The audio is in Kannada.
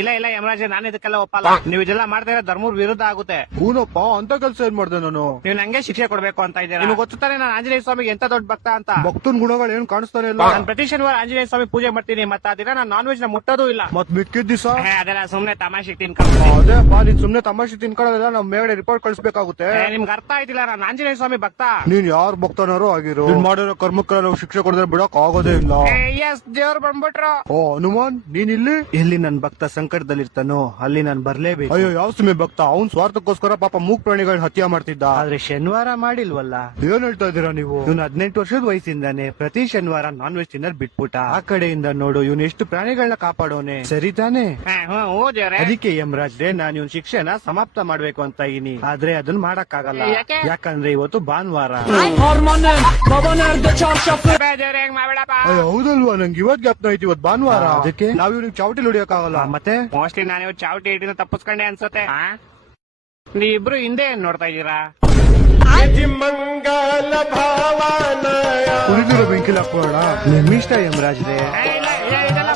ಇಲ್ಲ ಇಲ್ಲ ಯಮರಾಜ್, ನಾನು ಇದಕ್ಕೆಲ್ಲ ಒಪ್ಪಲ್ಲ. ನೀವು ಇದೆಲ್ಲ ಮಾಡ್ತಾ ಇರೋ ಧರ್ಮದ ವಿರುದ್ಧ ಆಗುತ್ತೆ. ಹೂನಪ್ಪ, ಅಂತ ಕೆಲ್ಸ ಏನ್ ಮಾಡ್ದೆ ನಾನು? ನೀವು ನಂಗೆ ಶಿಕ್ಷೆ ಕೊಡ್ಬೇಕು ಅಂತ ಇದ್ದೀರಾ. ನಿಮ್ಗೆ ಗೊತ್ತಾನೆ ನಾನು ಆಂಜನೇಯ ಸ್ವಾಮಿಗೆ ಎಂತ ದೊಡ್ಡ ಭಕ್ತ ಅಂತ. ಭಕ್ತನ್ ಗುಣಗಳು ಏನ್ ಕಾಣಿಸ್ತಾನೆ ಇಲ್ಲ. ನಾನು ಪ್ರತಿ ಶನಿವಾರ ಆಂಜನೇಯ ಸ್ವಾಮಿ ಪೂಜೆ ಮಾಡ್ತೀನಿ. ಮತ್ತೆ ಆ ದಿನ ನಾನು ನಾನ್ ವೆಜ್ ನ ಮುಟ್ಟೋದು ಇಲ್ಲ. ಮತ್ ಮಿಕ್ಕಿದ ದಿವಸ ಅದೆಲ್ಲ ಸುಮ್ನೆ ತಮಾಷೆಗೆ ತಿನ್ಕೊಂಡು. ಅದೇ ಬಾ, ನೀನ್ ಸುಮ್ನೆ ತಮಾಷೆ ತಿನ್ಕೊಳ್ಳೋದಿಲ್ಲ, ನಮ್ ಮೇಗಡೆ ರಿಪೋರ್ಟ್ ಕಳಿಸ್ಬೇಕಾಗುತ್ತೆ. ನಿಮ್ಗೆ ಅರ್ಥ ಆಯ್ತಿಲ್ಲ, ನಾನು ಆಂಜನೇಯ ಸ್ವಾಮಿ ಭಕ್ತ. ನೀನ್ ಯಾರ್ ಭಕ್ತನಾರು ಆಗಿರೋ, ನೀನ್ ಮಾಡಿರೋ ಕರ್ಮಕ್ಕೆ ನಾವು ಶಿಕ್ಷೆ ಕೊಡದ್ರೆ ಬಿಡಕ್ ಆಗೋದೇ ಇಲ್ಲ. ಎಸ್, ದೇವ್ರು ಬಂದ್ಬಿಟ್ರು. ಓ ಹನುಮಾನ್, ನೀನ್ ಇಲ್ಲಿ? ಎಲ್ಲಿ ನನ್ ಭಕ್ತ ಸಂಕಟದಲ್ಲಿರ್ತಾನೋ ಅಲ್ಲಿ ನಾನು ಬರ್ಲೇಬೇಕು. ಅಯ್ಯೋ, ಯಾವ ಸುಮ್ಮನೆ ಭಕ್ತ, ಅವ್ನ್ ಸ್ವಾರ್ಥಕ್ಕೋಸ್ಕರ ಪಾಪ ಮೂಕ್ ಪ್ರಾಣಿಗಳನ್ನ ಹತ್ಯೆ ಮಾಡ್ತಿದ್ದ. ಆದ್ರೆ ಶನಿವಾರ ಮಾಡಿಲ್ವಲ್ಲ. ಏನ್ ಹೇಳ್ತಾ ಇದೀರಾ ನೀವು? ಇವನು 18 ವರ್ಷದ ವಯಸ್ಸಿಂದಾನೆ ಪ್ರತಿ ಶನಿವಾರ ನಾನ್ ವೆಜ್ ತಿನ್ನೋದ್ ಬಿಟ್ಬಿಟ್ಟ. ಆ ಕಡೆಯಿಂದ ನೋಡು, ಇವನು ಎಷ್ಟು ಪ್ರಾಣಿಗಳನ್ನ ಕಾಪಾಡೋನೆ, ಸರಿ ತಾನೆ? ಅದಕ್ಕೆ ಯಮರಾಜ್ರೆ, ನಾನು ಇವನ್ ಶಿಕ್ಷೆನ ಸಮಾಪ್ತ ಮಾಡ್ಬೇಕು ಅಂತ ಇದೀನಿ. ಆದ್ರೆ ಅದನ್ನ ಮಾಡಕ್ಕಾಗಲ್ಲ. ಯಾಕಂದ್ರೆ ಇವತ್ತು ಭಾನುವಾರ. ಅಯ್ಯೋ ಹೌದಲ್ವಾ, ನಂಗೆ ಇವತ್ ಜ್ಞಾಪನ ಐತಿ, ಇವತ್ ಭಾನುವಾರ. ಅದಕ್ಕೆ ನಾವ್ ಇವ್ನಿಗೆ ಚಾವಟಿ ಹೊಡಿಯಕ್ಕಾಗಲ್ಲ. ಮತ್ತೆ ಮೋಸ್ಟ್ಲಿ ನಾನು ಇವತ್ತು ಚಾವಟಿ ಹಿಡಿನ ತಪ್ಪಿಸ್ಕೊಂಡೆ ಅನ್ಸುತ್ತೆ. ನೀವಿಬ್ರು ಹಿಂದೆ ಏನ್ ನೋಡ್ತಾ ಇದ್ದೀರಾ? ಕುಡಿದಿರೋ ಬೆಂಕಿಲ್ ಹಾಕೋಣ. ನಿಮ್ ಇಷ್ಟ ಯಮರಾಜ್ರೆ. ಇದೆಲ್ಲ